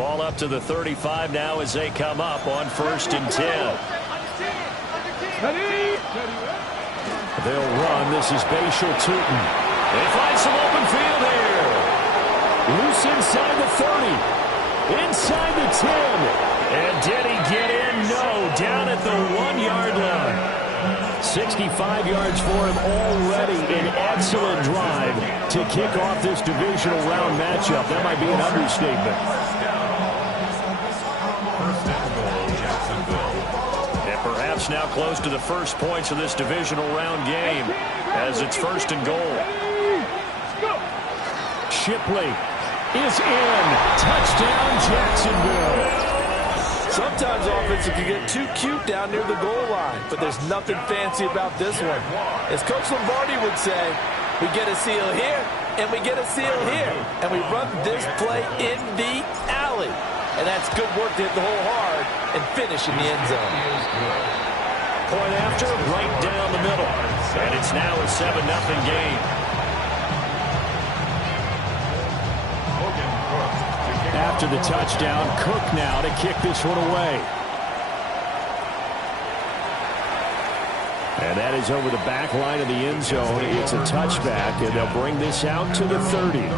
Ball up to the 35 now as they come up on 1st and 10. They'll run. This is Bashal Tootin. They find some open field here. Loose inside the 30. Inside the 10. And did he get in? No. Down at the 1-yard line. 65 yards for him already. An excellent drive to kick off this divisional round matchup. That might be an understatement. And perhaps now close to the first points of this divisional round game as it's 1st and goal. Shipley is in. Touchdown, Jacksonville. Sometimes offenses can get too cute down near the goal line, but there's nothing fancy about this one. As Coach Lombardi would say, we get a seal here, and we get a seal here, and we run this play in the alley. And that's good work to hit the hole hard and finish in the end zone. Point after, right down the middle. And it's now a 7-0 game. After the touchdown, Cook now to kick this one away. And that is over the back line of the end zone. It's a touchback, and they'll bring this out to the 30.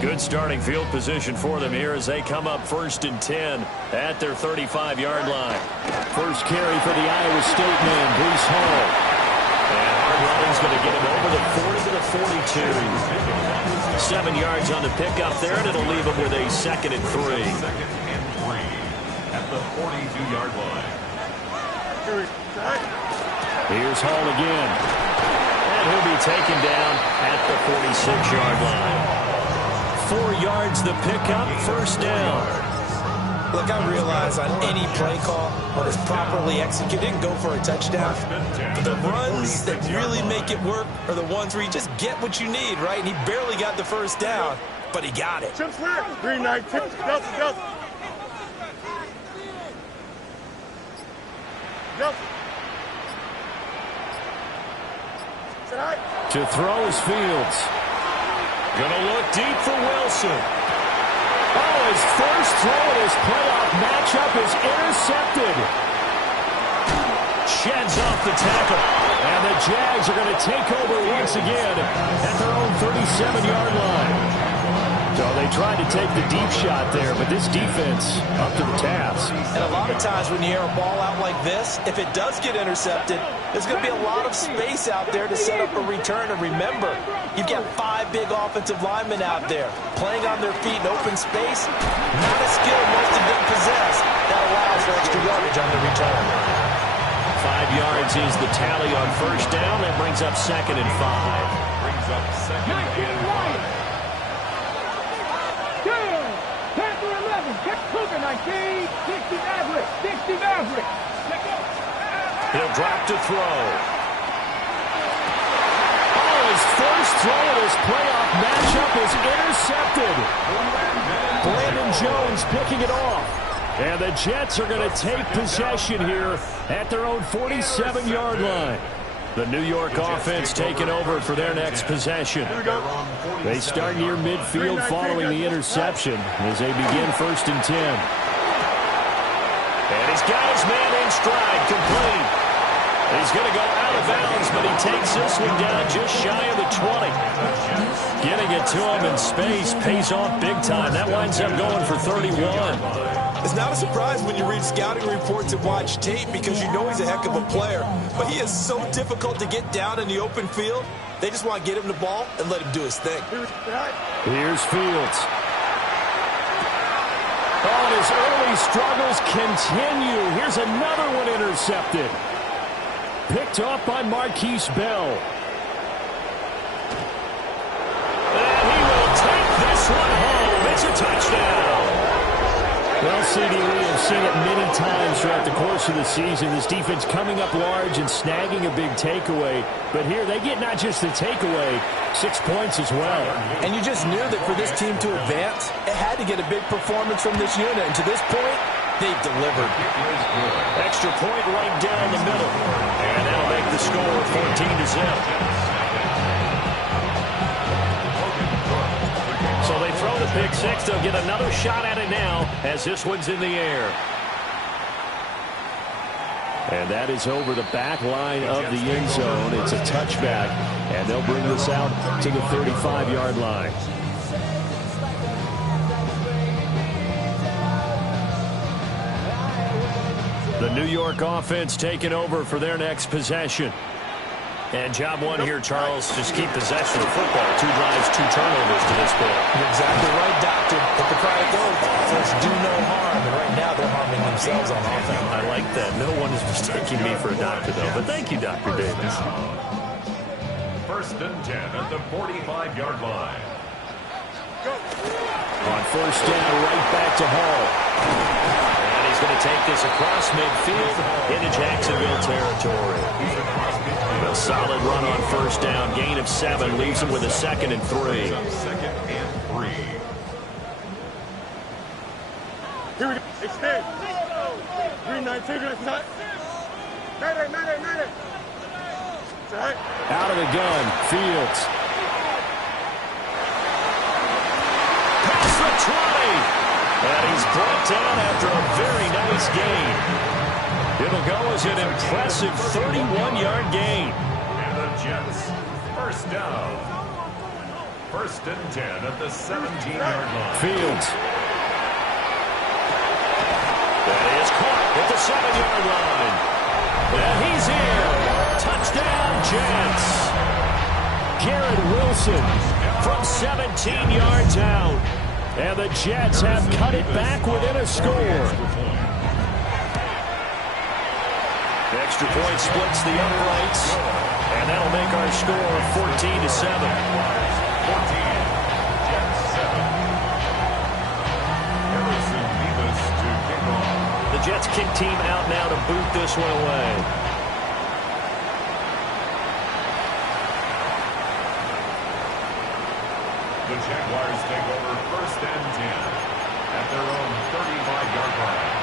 Good starting field position for them here as they come up 1st and 10 at their 35-yard line. First carry for the Iowa State man, Breece Hall. And hard running's going to get him over the 40 to the 42. 7 yards on the pickup there, and it'll leave him with a 2nd and 3. At the 42-yard line. Here's Hall again. And he'll be taken down at the 46-yard line. 4 yards the pickup, 1st down. Look, I realize on any play call, when it's properly executed, go for a touchdown. But the runs that really make it work are the ones where you just get what you need, right? And he barely got the 1st down, but he got it. Green light, go. To throw is Fields. Gonna look deep for Wilson. Oh, his first throw in his playoff matchup is intercepted. Sheds off the tackle. And the Jags are going to take over once again at their own 37-yard line. So they tried to take the deep shot there, but this defense up to the task. And a lot of times when you air a ball out like this, if it does get intercepted, there's going to be a lot of space out there to set up a return. And remember, you've got 5 big offensive linemen out there playing on their feet in open space. Not a skill most of them possess that allows for extra yardage on the return. 5 yards is the tally on 1st down. That brings up 2nd and 5. Brings up 2nd and 5. 60 Maverick. He'll drop to throw. Oh, his first throw of his playoff matchup is intercepted. Brandon Jones picking it off. And the Jets are going to take possession here at their own 47-yard line. The New York offense taking over for their next possession. They start near midfield following the interception as they begin 1st and 10. And he's got his man in stride, complete. He's going to go out of bounds, but he takes this one down just shy of the 20. Getting it to him in space pays off big time. That winds up going for 31. It's not a surprise when you read scouting reports and watch tape because you know he's a heck of a player. But he is so difficult to get down in the open field. They just want to get him the ball and let him do his thing. Here's Fields. Oh, his early struggles continue. Here's another one intercepted. Picked off by Marquise Bell. And he will take this one home. It's a touchdown. Well, CD, we have seen it many times throughout the course of the season. This defense coming up large and snagging a big takeaway. But here, they get not just the takeaway, 6 points as well. And you just knew that for this team to advance, it had to get a big performance from this unit. And to this point, they've delivered. Extra point right down the middle. And that'll make the score 14-0. pick six. They'll get another shot at it now as this one's in the air. And that is over the back line of the end zone. It's a touchback, and they'll bring this out to the 35-yard line. The New York offense taking over for their next possession. And job one here, Charles, just keep possession of the football. 2 drives, 2 turnovers to this point. You're exactly right, Doctor. Hit the cry of gold. Offense do no harm. And right now they're harming themselves on offense. I like that. No one is mistaking me for a doctor, though. But thank you, Dr. Davis. First and 10 at the 45-yard line. On first down, right back to Hall. And he's going to take this across midfield into Jacksonville territory. A solid run on first down. Gain of 7 leaves him with a 2nd and 3. Second and 3. Here we go. Extend. 319. Matter. Out of the gun. Fields. Past the 20. And he's brought down after a very nice gain. It'll go as an impressive 31-yard gain. And the Jets, first down. First and 10 at the 17-yard line. Fields. That is caught at the 7-yard line. And he's in. Touchdown, Jets. Garrett Wilson from 17 yards out. And the Jets have cut it back within a score. The extra point splits the uprights, and that'll make our score 14-7. 14, Jets 7. Harrison Beavis to kick off. The Jets kick team out now to boot this one away. The Jaguars take over first and 10 at their own 35-yard line.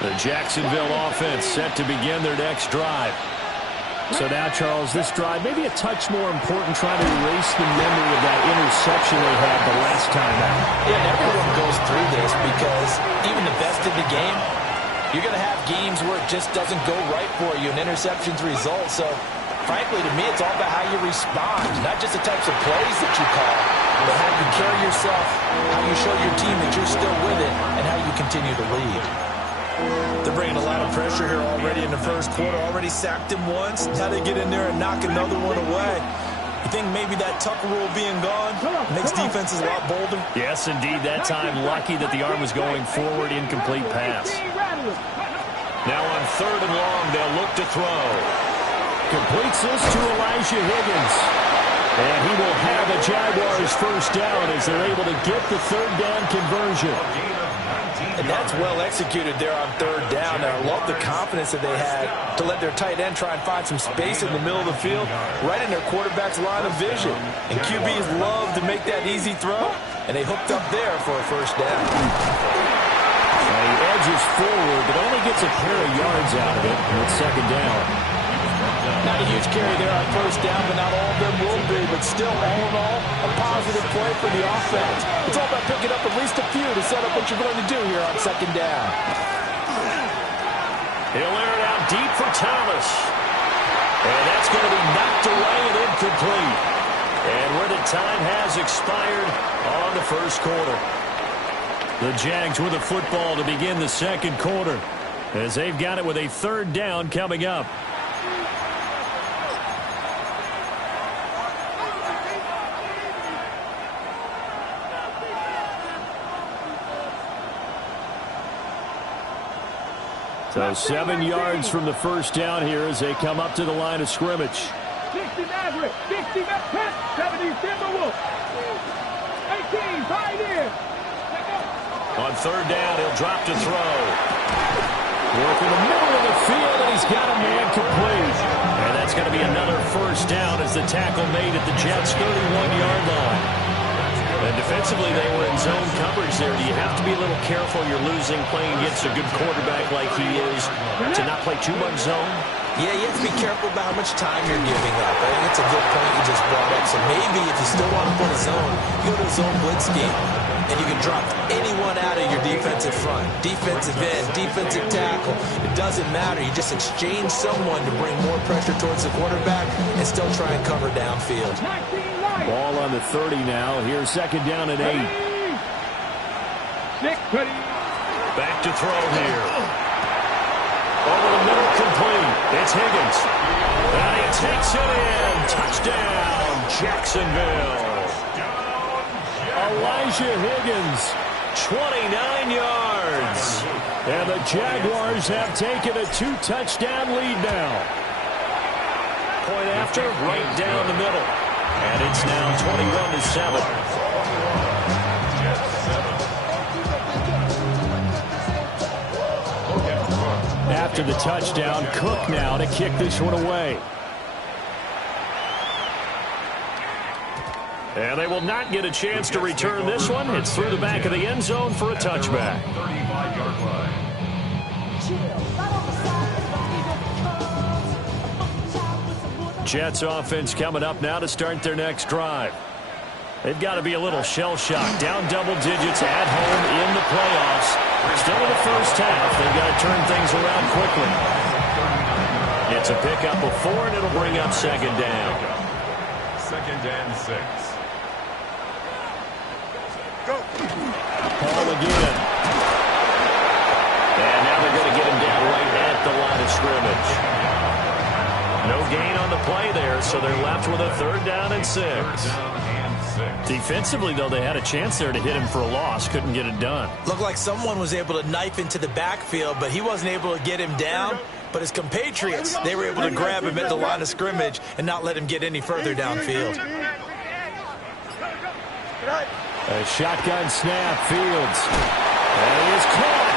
The Jacksonville offense set to begin their next drive. So now, Charles, this drive maybe a touch more important, trying to erase the memory of that interception they had the last time out. Yeah, and everyone goes through this because even the best in the game, you're going to have games where it just doesn't go right for you, and interceptions result. So, frankly, to me, it's all about how you respond, not just the types of plays that you call, but how you carry yourself, how you show your team that you're still with it, and how you continue to lead. They're bringing a lot of pressure here already in the first quarter. Already sacked him once. Now they get in there and knock another one away. You think maybe that Tucker rule being gone makes defenses a lot bolder? Yes, indeed. That time, lucky that the arm was going forward, incomplete pass. Now on 3rd and long, they'll look to throw. Completes this to Elijah Higgins. And he will have the Jaguars first down as they're able to get the 3rd down conversion. And that's well executed there on 3rd down. And I love the confidence that they had to let their tight end try and find some space in the middle of the field, right in their quarterback's line of vision. And QBs love to make that easy throw, and they hooked up there for a first down. And he edges forward, but only gets a pair of yards out of it, and it's 2nd down. Not a huge carry there on first down, but not all of them will be. But still, all in all, a positive play for the offense. It's all about picking up at least a few to set up what you're going to do here on 2nd down. He'll air it out deep for Thomas. And that's going to be knocked away and incomplete. And where the time has expired on the first quarter. The Jags with the football to begin the 2nd quarter, as they've got it with a 3rd down coming up. So 7 yards from the first down here as they come up to the line of scrimmage. 60 Maverick, 60 Maverick, 70 Timberwolves, 18 Pioneer. On 3rd down, he'll drop to throw. Work in the middle of the field, and he's got a man complete. And that's going to be another first down as the tackle made at the Jets' 31-yard line. And defensively, they were in zone coverage there. Do you have to be a little careful? You're losing playing against a good quarterback like he is to not play too much zone? Yeah, you have to be careful about how much time you're giving up. I think it's a good point you just brought up. So maybe if you still want to put a zone, you go to a zone blitz scheme. And you can drop anyone out of your defensive front. Defensive end, defensive tackle. It doesn't matter. You just exchange someone to bring more pressure towards the quarterback and still try and cover downfield. Ball on the 30 now. Here's second down and 8. Back to throw here. Over the middle, complete. It's Higgins. And he takes it in. Touchdown, Jacksonville. Elijah Higgins, 29 yards. And the Jaguars have taken a 2-touchdown lead now. Point after, right down the middle. And it's now 21-7. After the touchdown, Cook now to kick this one away. And they will not get a chance to return this one. It's through the back of the end zone for a touchback. Jets offense coming up now to start their next drive. They've got to be a little shell-shocked. Down double digits at home in the playoffs. Still in the first half. They've got to turn things around quickly. It's a pickup of 4, and it'll bring up second down. 2nd and 6. Paul again. And now they're going to get him down right at the line of scrimmage. No gain on the play there, so they're left with a 3rd down and 6. Defensively, though, they had a chance there to hit him for a loss. Couldn't get it done. Looked like someone was able to knife into the backfield, but he wasn't able to get him down. But his compatriots, they were able to grab him at the line of scrimmage and not let him get any further downfield. A shotgun snap, Fields. And he is caught.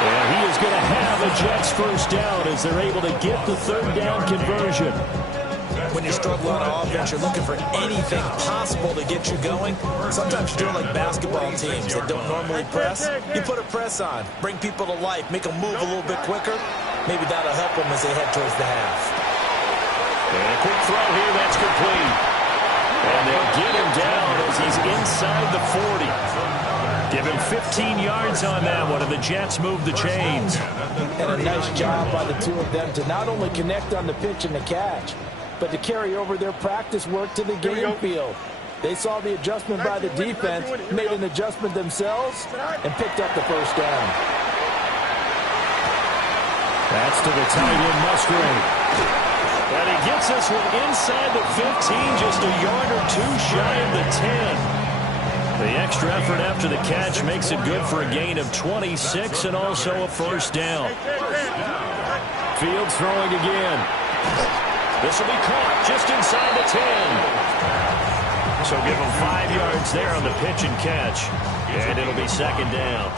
And he is going to have a Jets first down as they're able to get the 3rd down conversion. When you're struggling on offense, you're looking for anything possible to get you going. Sometimes you do it like basketball teams that don't normally press. You put a press on, bring people to life, make them move a little bit quicker. Maybe that'll help them as they head towards the half. And a quick throw here, that's complete. And they'll get him down as he's inside the 40. Give him 15 yards on that one, and the Jets move the chains. And a nice job by the two of them to not only connect on the pitch and the catch, but to carry over their practice work to the game field. They saw the adjustment by the defense, made an adjustment themselves, and picked up the first down. That's to the tight end, Musgrave. And he gets this one inside the 15, just a yard or two shy of the 10. The extra effort after the catch makes it good for a gain of 26 and also a first down. Fields throwing again. This will be caught just inside the 10. So give him 5 yards there on the pitch and catch. And it'll be second down.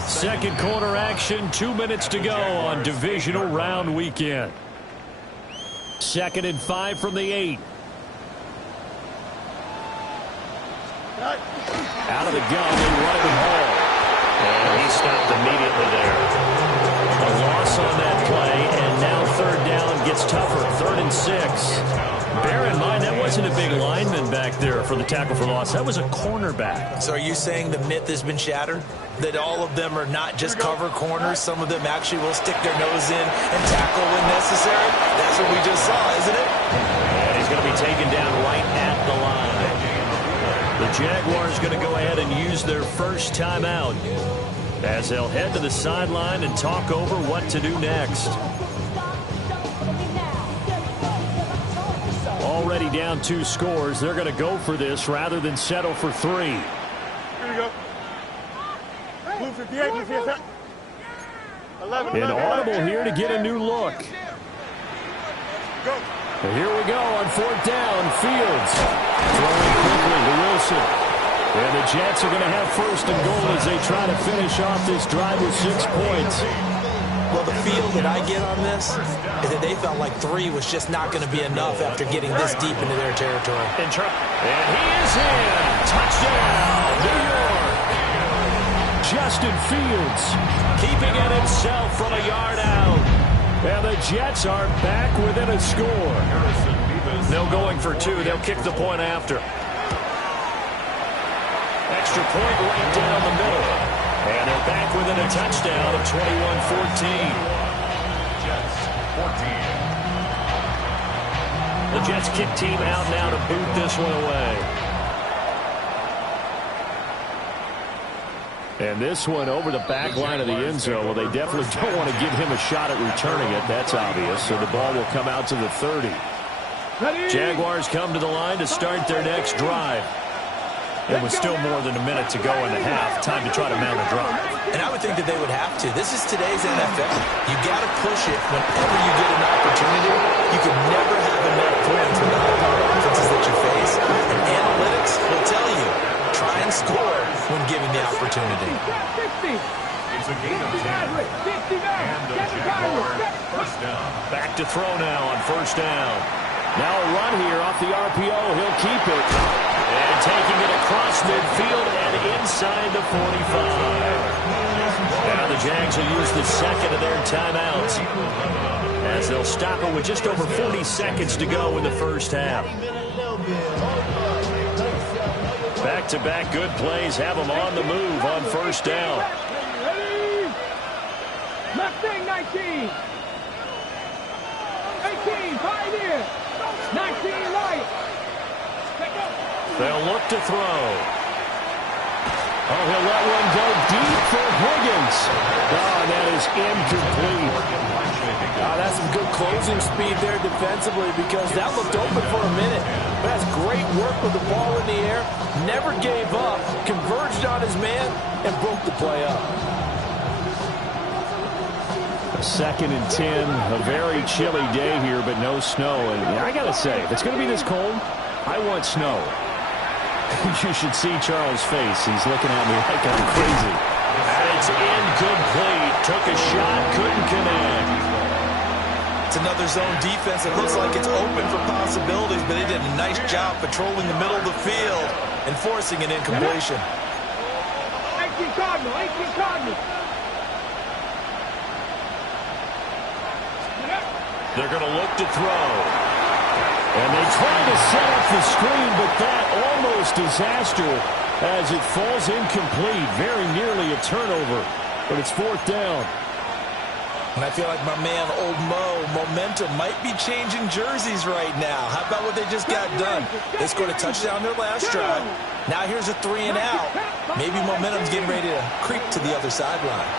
Second quarter action, 2 minutes to go on divisional round weekend. 2nd and 5 from the 8. Out of the gun, they run it with Hall. And he stopped immediately there. A loss on that play, and now 3rd down gets tougher. 3rd and 6. Bear in mind, that wasn't a big lineman back there for the tackle for loss. That was a cornerback. So are you saying the myth has been shattered? That all of them are not just cover corners? Some of them actually will stick their nose in and tackle when necessary? That's what we just saw, isn't it? And he's going to be taken down right at the line. The Jaguars going to go ahead and use their first timeout as they'll head to the sideline and talk over what to do next. Already down 2 scores. They're going to go for this rather than settle for 3. Here we go. Move 58, move 58. 11, An audible here to get a new look. Go. And here we go on 4th down. Fields throwing quickly to Wilson. And the Jets are going to have 1st and goal as they try to finish off this drive with 6 points. Well, the feel that I get on this is that they felt like 3 was just not going to be enough after getting this deep into their territory. And he is in. Touchdown, New York. Justin Fields keeping it himself from a yard out. And the Jets are back within a score. No going for 2. They'll kick the point after. Extra point right down the middle. And they're back within a touchdown of 21-14. The Jets kick team out now to boot this one away. And this one over the back line of the end zone. Well, they definitely don't want to give him a shot at returning it. That's obvious. So the ball will come out to the 30. Jaguars come to the line to start their next drive. It was still more than a minute to go in the half. Time to try to mount a drive. And I would think that they would have to. This is today's NFL. You got to push it whenever you get an opportunity. You can never have enough points with the high-powered offenses that you face. And analytics will tell you, try and score when given the opportunity. It's a gain of 10. And the Jaguars first down. Back to throw now on first down. Now a run here off the RPO. He'll keep it. And taking it across midfield and inside the 45. Now the Jags will use the second of their timeouts, as they'll stop it with just over 40 seconds to go in the first half. Back-to-back good plays have them on the move on first down. Mustang 19. 18, Pioneer. 19, Light. They'll look to throw. Oh, he'll let one go deep for Higgins. Oh, that is incomplete. That's some good closing speed there defensively, because that looked open for a minute. But that's great work with the ball in the air. Never gave up, converged on his man, and broke the play up. 2nd and 10. A very chilly day here, but no snow. And I got to say, if it's going to be this cold, I want snow. You should see Charles' face. He's looking at me like I'm crazy. And it's incomplete. Took a shot, couldn't connect. It's another zone defense that looks like it's open for possibilities, but they did a nice job patrolling the middle of the field and forcing an incompletion. 18 Cardinal, 18 Cardinal. They're going to look to throw. And they try to set up the screen, but that almost disaster as it falls incomplete. Very nearly a turnover, but it's 4th down. And I feel like my man, Old Mo, momentum might be changing jerseys right now. How about what they just got done? They scored a touchdown their last drive. Now here's a 3 and out. Maybe momentum's getting ready to creep to the other sideline.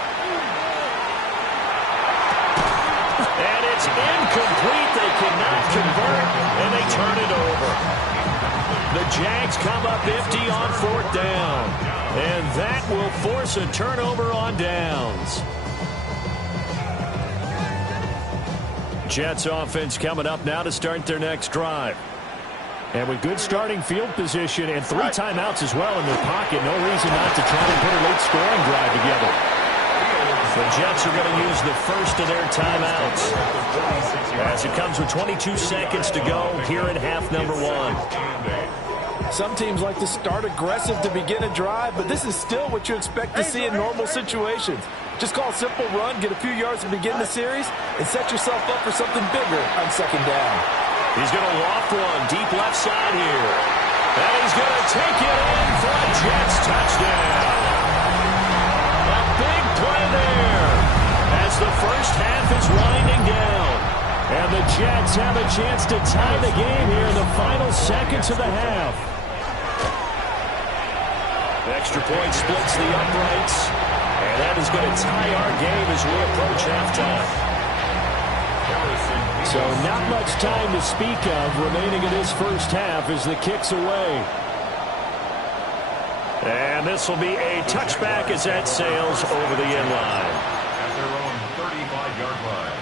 And it's incomplete. They cannot convert, and they turn it over. The Jags come up empty on 4th down. And that will force a turnover on downs. Jets offense coming up now to start their next drive. And with good starting field position and 3 timeouts as well in their pocket, no reason not to try and put a late scoring drive together. The Jets are going to use the first of their timeouts, as it comes with 22 seconds to go here in half number 1. Some teams like to start aggressive to begin a drive, but this is still what you expect to see in normal situations. Just call a simple run, get a few yards to begin the series, and set yourself up for something bigger on 2nd down. He's going to loft one deep left side here. And he's going to take it in for a Jets touchdown. A big play there as the first half is winding down. And the Jets have a chance to tie the game here in the final seconds of the half. Extra point splits the uprights. And that is going to tie our game as we approach halftime. So not much time to speak of remaining in this first half as the kick's away. And this will be a touchback as that sails over the end line. At their own 35-yard line.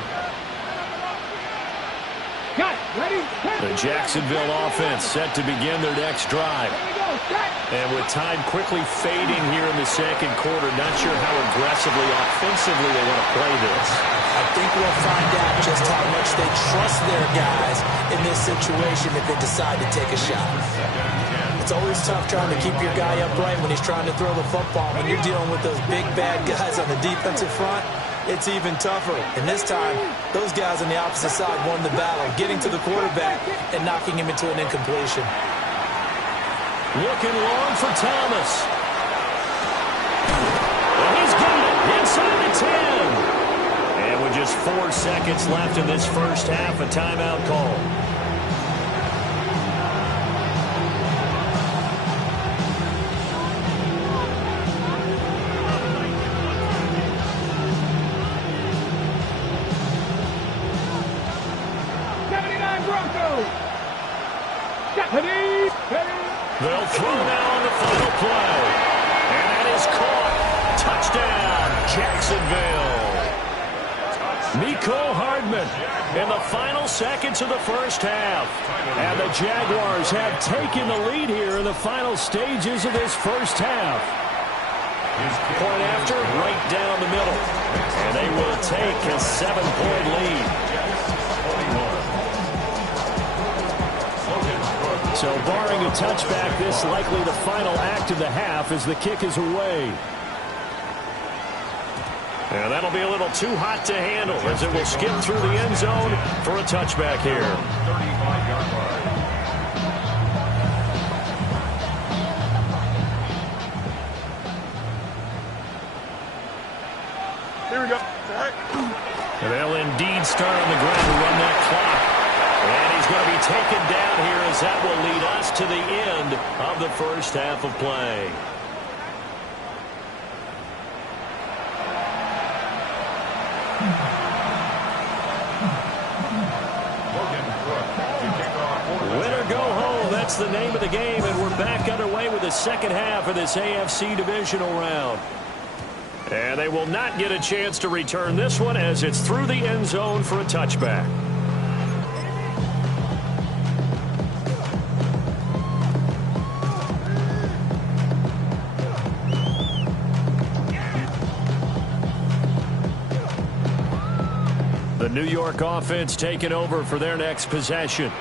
Got it. Ready? The Jacksonville offense set to begin their next drive. Here we go. Set. And with time quickly fading here in the second quarter, not sure how aggressively, offensively they want to play this. I think we'll find out just how much they trust their guys in this situation if they decide to take a shot. It's always tough trying to keep your guy upright when he's trying to throw the football. When you're dealing with those big, bad guys on the defensive front, it's even tougher. And this time, those guys on the opposite side won the battle, getting to the quarterback and knocking him into an incompletion. Looking long for Thomas. And he's got it inside the 10. And with just 4 seconds left in this first half, a timeout call. They'll throw now on the final play. And that is caught. Touchdown, Jacksonville. Mecole Hardman in the final seconds of the first half. And the Jaguars have taken the lead here in the final stages of this first half. Point after, right down the middle. And they will take a 7-point lead. So barring a touchback, this likely the final act of the half as the kick is away. And that'll be a little too hot to handle as it will skip through the end zone for a touchback here. 35-yard line. Here we go. And they'll indeed start on the ground to run that clock. And he's going to be taken down here as that will lead us to the end of the first half of play. Win or go home, that's the name of the game, and we're back underway with the second half of this AFC divisional round. And they will not get a chance to return this one as it's through the end zone for a touchback. The New York offense taking over for their next possession.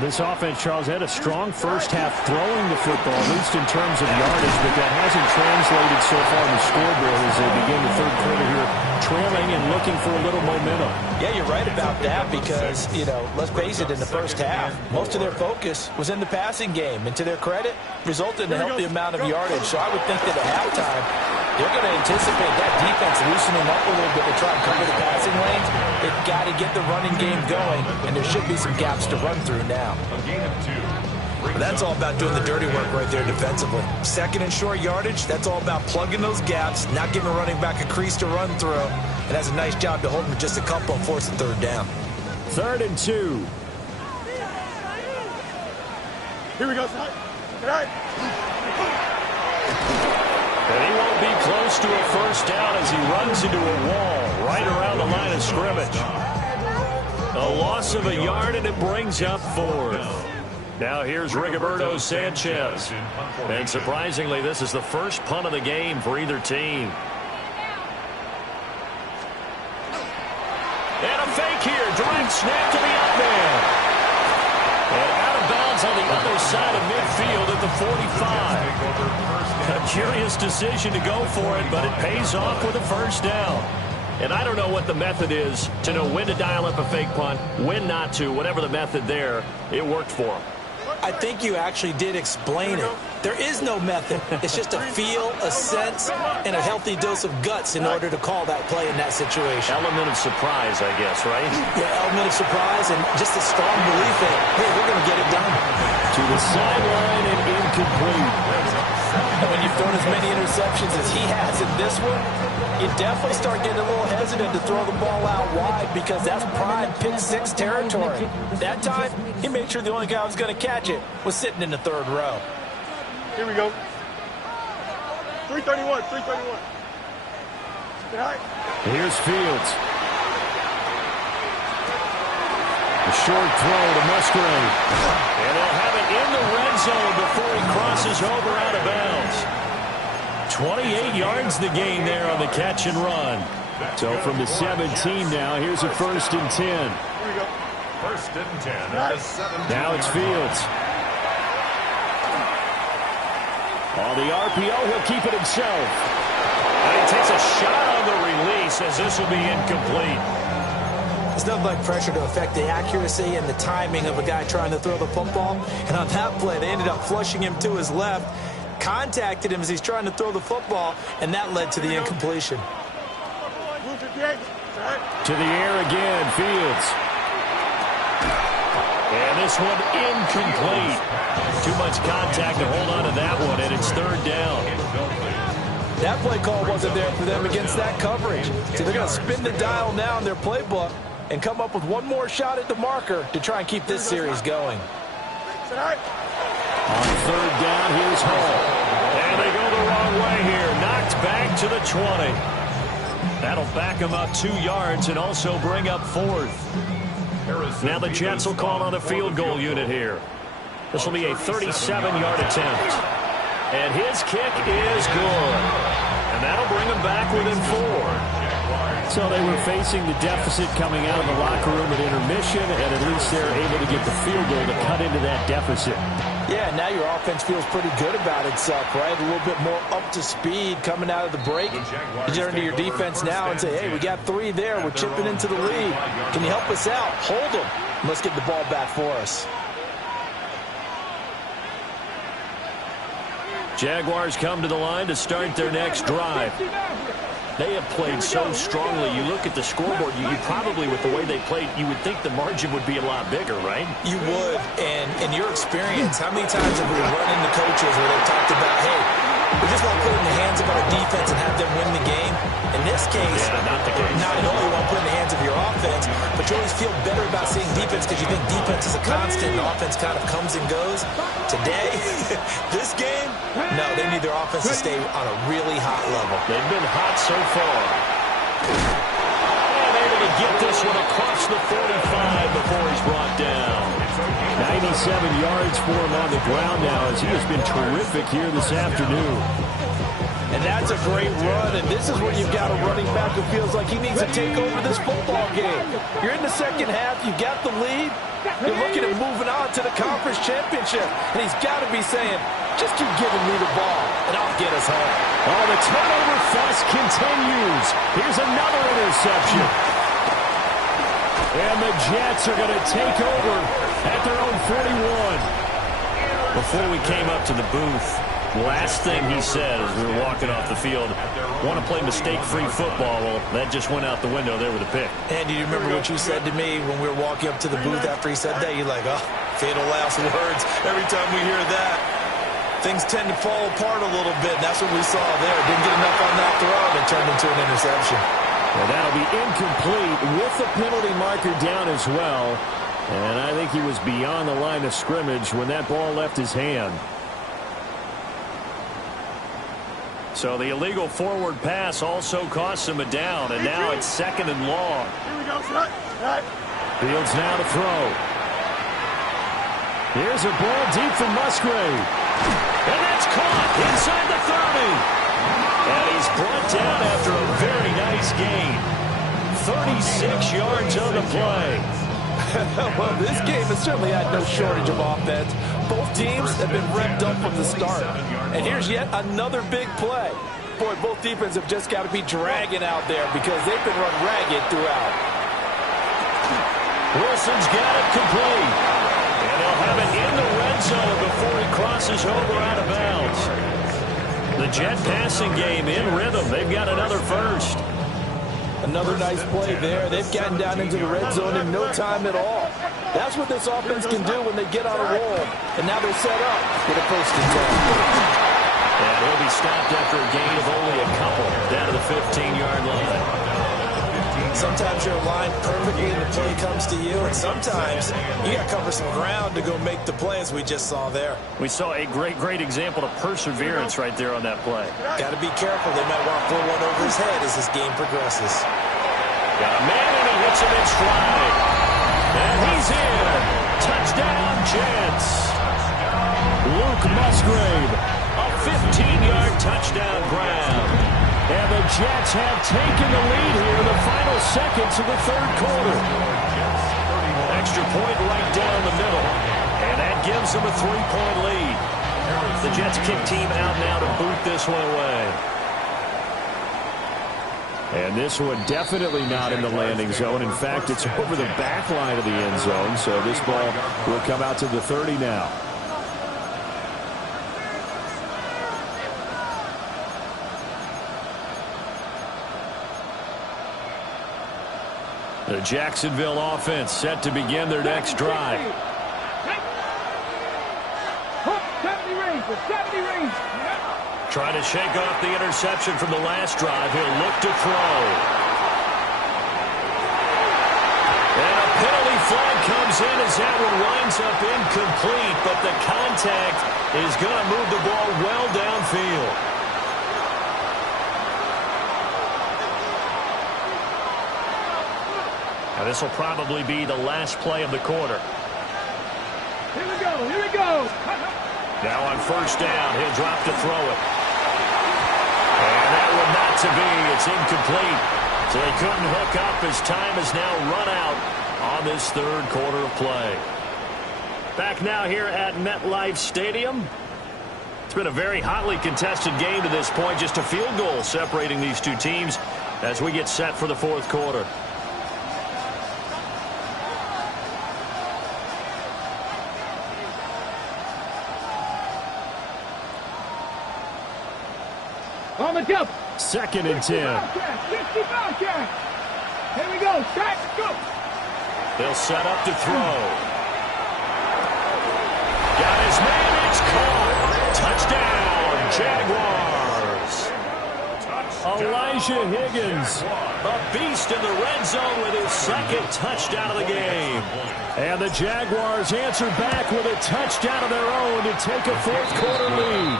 This offense, Charles, had a strong first half throwing the football, at least in terms of yardage, but that hasn't translated so far on the scoreboard as they begin the third quarter here, trailing and looking for a little momentum. Yeah, you're right about that because, you know, let's face it, in the first half, most of their focus was in the passing game. And to their credit, resulted in a healthy amount of yardage. So I would think that at halftime, they're going to anticipate that defense loosening up a little bit to try and cover the passing lanes. They've got to get the running game going, and there should be some gaps to run through now. A That's all about doing the dirty work right there defensively. Second and short yardage, that's all about plugging those gaps, not giving running back a crease to run through, and that's a nice job to hold them to just a couple and force the third down. 3rd and 2. Here we go. All right. And he won't be close to a first down as he runs into a wall right around the line of scrimmage. A loss of a yard, and it brings up 4th. Now here's Rigoberto Sanchez. And surprisingly, this is the first punt of the game for either team. And a fake here. Direct snap to the up man. And out of bounds on the other side of midfield at the 45. A curious decision to go for it, but it pays off with a first down. And I don't know what the method is to know when to dial up a fake punt, when not to, whatever the method there, it worked for him. I think you actually did explain it. There is no method. It's just a feel, a sense, and a healthy dose of guts in order to call that play in that situation. Element of surprise, I guess, right? Yeah, element of surprise and just a strong belief in, hey, we're going to get it done. To the sideline and incomplete. And when you've thrown as many interceptions as he has in this one, you definitely start getting a little hesitant to throw the ball out wide because that's prime pick six territory. That time, he made sure the only guy who was going to catch it was sitting in the third row. Here we go. 331, 331. All right. Here's Fields. Short throw to Musgrave. And they'll have it in the red zone before he crosses over out of bounds. 28 yards the gain there on the catch and run. So from the 17 now, here's a 1st and 10. Here we go. 1st and 10 at the 17. Now it's Fields. On the RPO, he'll keep it himself. And he takes a shot on the release as this will be incomplete. There's nothing like pressure to affect the accuracy and the timing of a guy trying to throw the football. And on that play, they ended up flushing him to his left, contacted him as he's trying to throw the football, and that led to the incompletion. To the air again, Fields. And this one incomplete. Too much contact to hold on to that one, and it's 3rd down. That play call wasn't there for them against that coverage. So they're going to spin the dial now in their playbook and come up with one more shot at the marker to try and keep this series going. On 3rd down, here's Hall. And they go the wrong way here. Knocked back to the 20. That'll back him up 2 yards and also bring up 4th. Now the Jets will call on a field goal unit here. This will be a 37-yard attempt. And his kick is good. And that'll bring him back within 4. So they were facing the deficit coming out of the locker room at intermission, and at least they're able to get the field goal to cut into that deficit. Yeah, now your offense feels pretty good about itself, right? A little bit more up to speed coming out of the break. You turn to your defense now and say, hey, we got 3 there. We're chipping into the lead. Can you help us out? Hold them. Let's get the ball back for us. Jaguars come to the line to start their next drive. They have played so strongly. You look at the scoreboard, you probably, with the way they played, you would think the margin would be a lot bigger, right? You would. And in your experience, how many times have we run into coaches where they've talked about, hey, we just want to put it in the hands of our defense and have them win the game? In this case, not the case. Not at all. You want to put it in the hands of your offense, but you always feel better about seeing defense because you think defense is a constant and offense kind of comes and goes. Today, this game, no, they need their offense to stay on a really hot level. They've been hot so far. And able to get this one across the 45 before he's brought down. 97 yards for him on the ground now as he has been terrific here this afternoon. And that's a great run, and this is where you've got a running back who feels like he needs to take over this football game. You're in the second half, you got the lead, you're looking at moving on to the conference championship, and he's got to be saying, just keep giving me the ball, and I'll get us home. Oh, the turnover fest continues. Here's another interception. And the Jets are going to take over at their own 41. Before we came up to the booth, last thing he said as we were walking off the field, want to play mistake-free football. Well, that just went out the window there with a pick. And do you remember what you said to me when we were walking up to the booth after he said that? You're like, oh, fatal last words. Every time we hear that, things tend to fall apart a little bit, and that's what we saw there. Didn't get enough on that throw, and it turned into an interception. Well, that'll be incomplete with the penalty marker down as well. And I think he was beyond the line of scrimmage when that ball left his hand. So the illegal forward pass also costs him a down, and now it's 2nd and long. Here we go, shot. Fields now to throw. Here's a ball deep from Musgrave. And that's caught inside the 30. And he's brought down after a very nice gain. 36 yards on the play. Well, this game has certainly had no shortage of offense. Both teams have been revved up from the start. And here's yet another big play. Boy, both defenses have just got to be dragging out there because they've been run ragged throughout. Wilson's got it complete. And they'll have it in the red zone before he crosses over out of bounds. The Jet passing game in rhythm. They've got another first. Another nice play there. They've gotten down into the red zone in no time at all. That's what this offense can do when they get on a roll. And now they're set up with a 1st and 10. And he'll be stopped after a gain of only a couple down to the 15-yard line. Sometimes you're aligned perfectly and the play comes to you, and sometimes you got to cover some ground to go make the play, as we just saw there. We saw a great example of perseverance right there on that play. Got to be careful. They might want to throw one over his head as this game progresses. Got a man, and he hits him in stride. And he's in. Touchdown, Jets. Luke Musgrave, a 15-yard touchdown grab. And the Jets have taken the lead here in the final seconds of the third quarter. Extra point right down the middle. And that gives them a 3-point lead. The Jets kick team out now to boot this one away. And this one definitely not in the landing zone. In fact, it's over the back line of the end zone. So this ball will come out to the 30 now. The Jacksonville offense set to begin their next drive. 70 range. Trying to shake off the interception from the last drive. He'll look to throw. And a penalty flag comes in as that one winds up incomplete, but the contact is going to move the ball well downfield. Now this will probably be the last play of the quarter. Here we go. Now on first down, he'll drop to throw it. And that one not to be. It's incomplete. So they couldn't hook up as time has now run out on this third quarter of play. Back now here at MetLife Stadium. It's been a very hotly contested game to this point. Just a field goal separating these two teams as we get set for the fourth quarter. On the jump. 2nd and 10. 60 Here we go. Shot. Go. They'll set up to throw. Got his man. It's caught. Touchdown, Jaguars. Elijah Higgins, a beast in the red zone with his 2nd touchdown of the game. And the Jaguars answer back with a touchdown of their own to take a fourth quarter lead.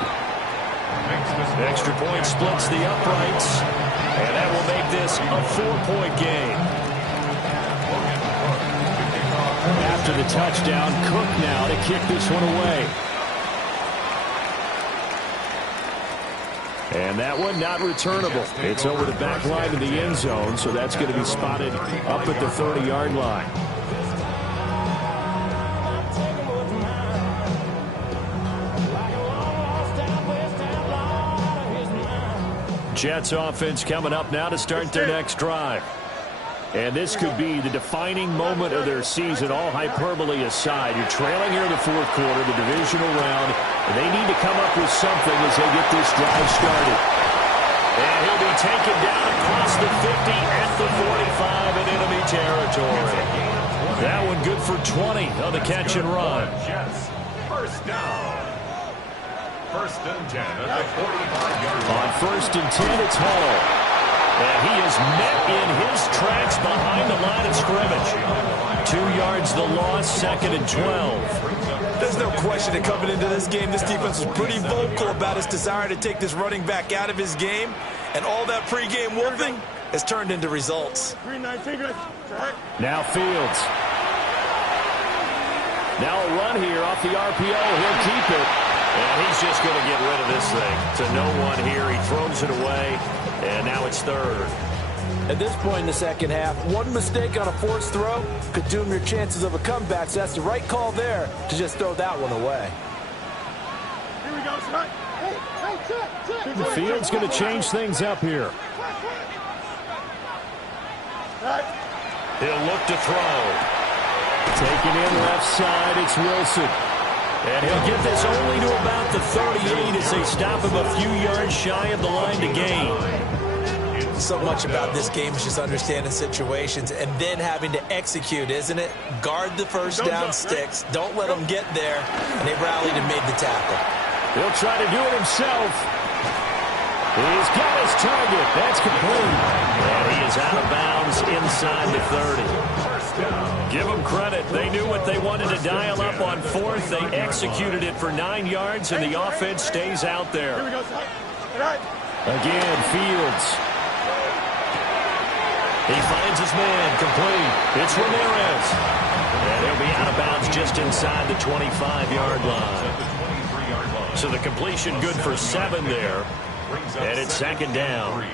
Extra point splits the uprights, and that will make this a 4-point game. After the touchdown, Cook now to kick this one away. And that one not returnable. It's over the back line of the end zone, so that's going to be spotted up at the 30-yard line. Jets offense coming up now to start their next drive. And this could be the defining moment of their season, all hyperbole aside. You're trailing here in the fourth quarter, the divisional round, and they need to come up with something as they get this drive started. And he'll be taken down across the 50 at the 45 in enemy territory. That one good for 20 on the catch and run. Jets, first down. 1st and 10 at the 45-yard line. On 1st and 10, it's Hall. And he is met in his tracks behind the line of scrimmage. 2 yards the loss, 2nd and 12. There's no question that coming into this game, this defense was pretty vocal about its desire to take this running back out of his game. And all that pregame wolfing has turned into results. Now Fields. Now a run here off the RPO. He'll keep it. And he's just going to get rid of this thing to no one here. He throws it away, and now it's 3rd. At this point in the second half, one mistake on a forced throw could doom your chances of a comeback. So that's the right call there to just throw that one away. Here we go. Fields going to change things up here. He'll look to throw. Taken in left side, it's Wilson. And he'll get this only to about the 38 as they stop him a few yards shy of the line to gain. So much about this game is just understanding situations and then having to execute, isn't it? Guard the first down sticks. Don't let them get there. And they rallied and made the tackle. He'll try to do it himself. He's got his target. That's complete. And he is out of bounds inside the 30. Give them credit. They knew what they wanted to dial up on 4th. They executed it for 9 yards, and the offense stays out there. Again, Fields. He finds his man complete. It's Ramirez. And he'll be out of bounds just inside the 25-yard line. So the completion good for 7 there. And it's second down.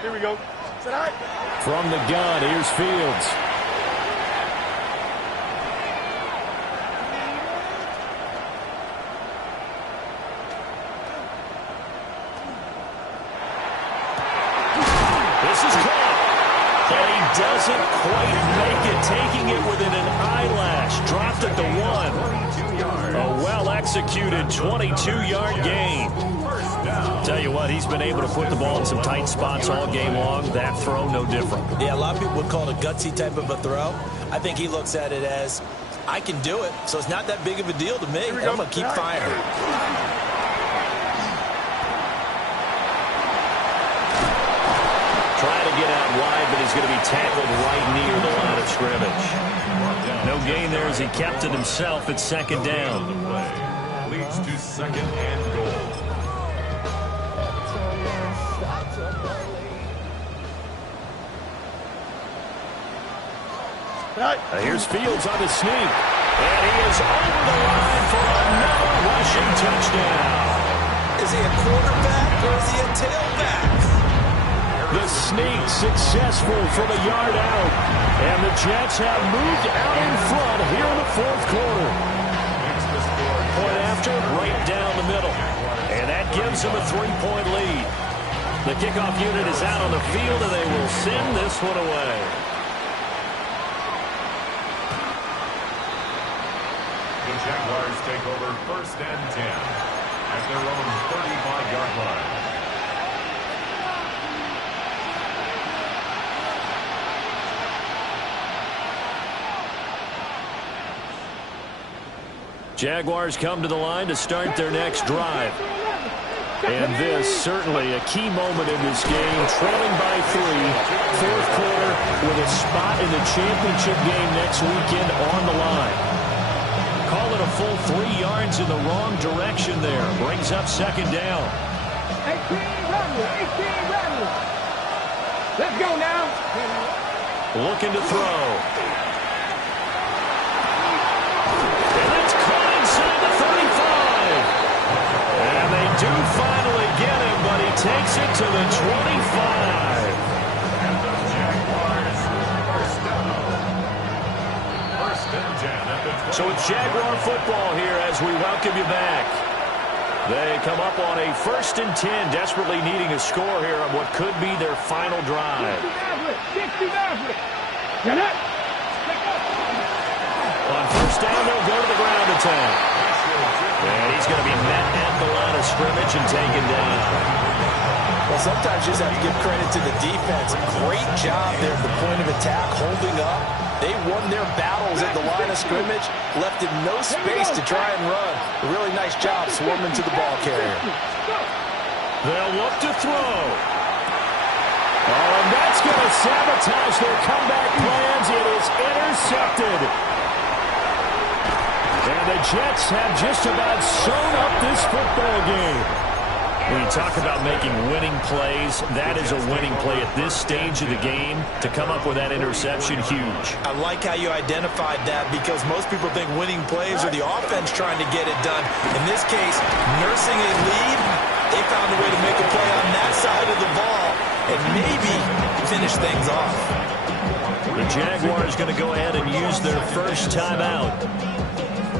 Here we go. From the gun, here's Fields. This is caught. And he doesn't quite make it, taking it within an eyelash. Dropped at the 1. A well-executed 22-yard gain. Tell you what, he's been able to put the ball in some tight spots all game long. That throw, no different. Yeah, a lot of people would call it a gutsy type of a throw. I think he looks at it as, I can do it, so it's not that big of a deal to me. I'm going to keep firing. Trying to get out wide, but he's going to be tackled right near the line of scrimmage. No gain there as he kept it himself at second down. Leads to second and goal. Here's Fields on the sneak. And he is over the line for another rushing touchdown. Is he a quarterback or is he a tailback? The sneak successful from a yard out. And the Jets have moved out in front here in the fourth quarter. Point after, right down the middle. And that gives them a 3-point lead. The kickoff unit is out on the field, and they will send this one away. The Jaguars take over 1st and 10 at their own 35-yard line. Jaguars come to the line to start their next drive. And this certainly a key moment in this game, trailing by 3, fourth quarter, with a spot in the championship game next weekend on the line. Call it a full 3 yards in the wrong direction there. Brings up second down. 18 Rebels. Let's go now. Looking to throw. And that's caught inside the 35. And they do finally get him, but he takes it to the 25. So it's Jaguar football here as we welcome you back. They come up on a 1st and 10, desperately needing a score here on what could be their final drive. On 1st down, they'll go to the ground attack. And he's going to be met at the line of scrimmage and taken down. Well, sometimes you just have to give credit to the defense. Great job there at the point of attack, holding up. They won their battles at the line of scrimmage, left him no space to try and run. A really nice job swarming to the ball carrier. They'll look to throw. Oh, and that's going to sabotage their comeback plans. It is intercepted. And the Jets have just about sewn up this football game. When you talk about making winning plays, that is a winning play at this stage of the game. To come up with that interception, huge. I like how you identified that because most people think winning plays are the offense trying to get it done. In this case, nursing a lead, they found a way to make a play on that side of the ball and maybe finish things off. The Jaguars going to go ahead and use their first timeout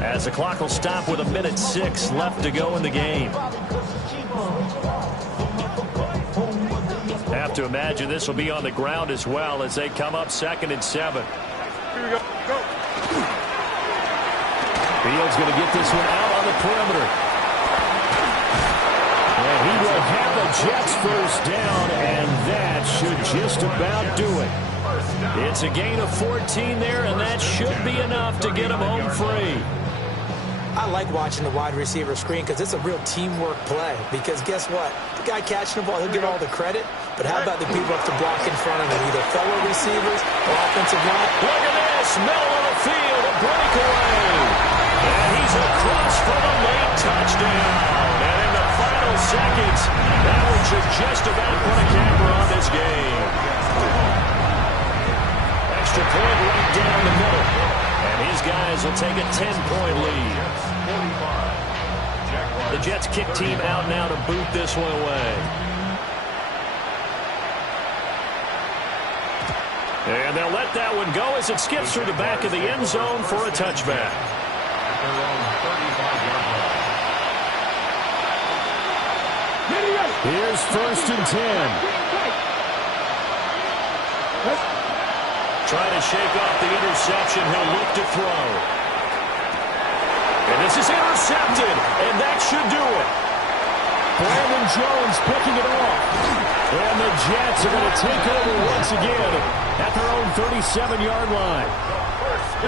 as the clock will stop with 1:06 left to go in the game. Have to imagine this will be on the ground as well as they come up 2nd and 7. Here we go. Go. Fields going to get this one out on the perimeter. And he will have the Jets first down, and that should just about do it. It's a gain of 14 there, and that should be enough to get him home free. I like watching the wide receiver screen because it's a real teamwork play. Because guess what? The guy catching the ball, he'll get all the credit. But how about the people have to block in front of him, either fellow receivers or offensive line? Look at this, middle of the field, a breakaway. And he's across for the late touchdown. And in the final seconds, that one should just about put a camera on this game. Extra point right down the middle. Diaz will take a 10-point lead. The Jets kick team out now to boot this one away. And they'll let that one go as it skips through the back of the end zone for a touchback. Here's 1st and 10. Trying to shake off the interception. He'll look to throw. And this is intercepted, and that should do it. Brandon Jones picking it off. And the Jets are going to take over once again at their own 37-yard line.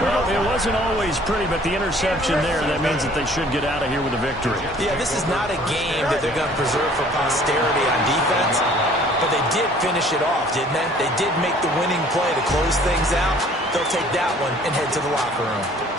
Well, it wasn't always pretty, but the interception there, that means that they should get out of here with a victory. Yeah, this is not a game that they're going to preserve for posterity on defense, but they did finish it off, didn't they? They did make the winning play to close things out. They'll take that one and head to the locker room.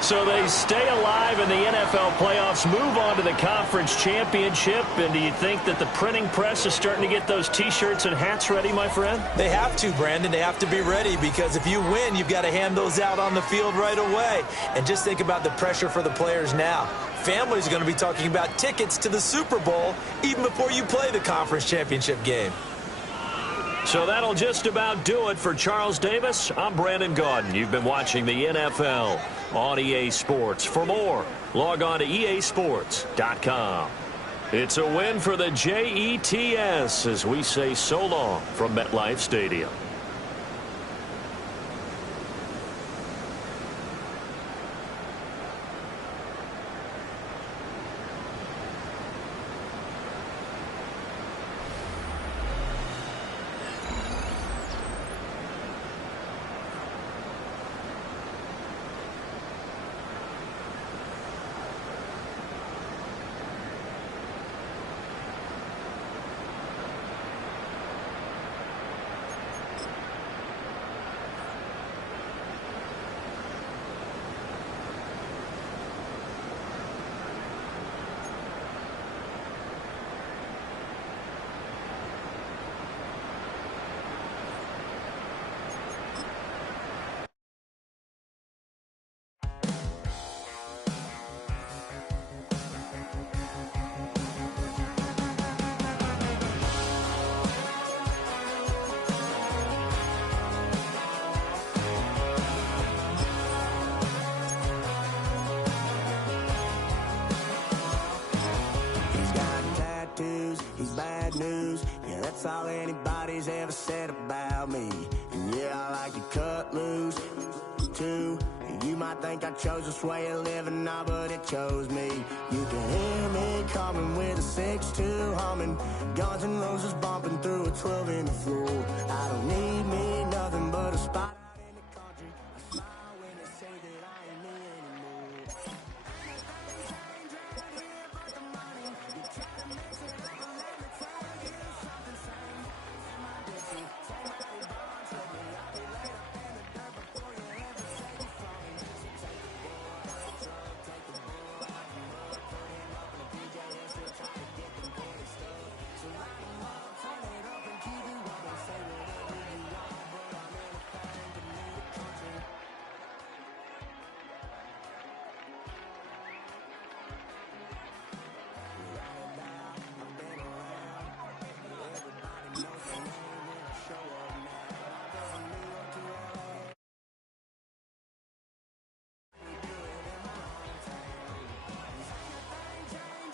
So they stay alive in the NFL playoffs, move on to the conference championship. And do you think that the printing press is starting to get those T-shirts and hats ready, my friend? They have to, Brandon. They have to be ready because if you win, you've got to hand those out on the field right away. And just think about the pressure for the players now. Families are going to be talking about tickets to the Super Bowl even before you play the conference championship game. So that'll just about do it for Charles Davis. I'm Brandon Gaudin. You've been watching the NFL on EA Sports. For more, log on to easports.com. It's a win for the Jets as we say so long from MetLife Stadium. bad news. Yeah, that's all anybody's ever said about me. And yeah, I like to cut loose, too. You might think I chose this way of living, nah, but it chose me. You can hear me coming with a 6-2 humming, Guns N' Roses bumping through a 12 in the floor.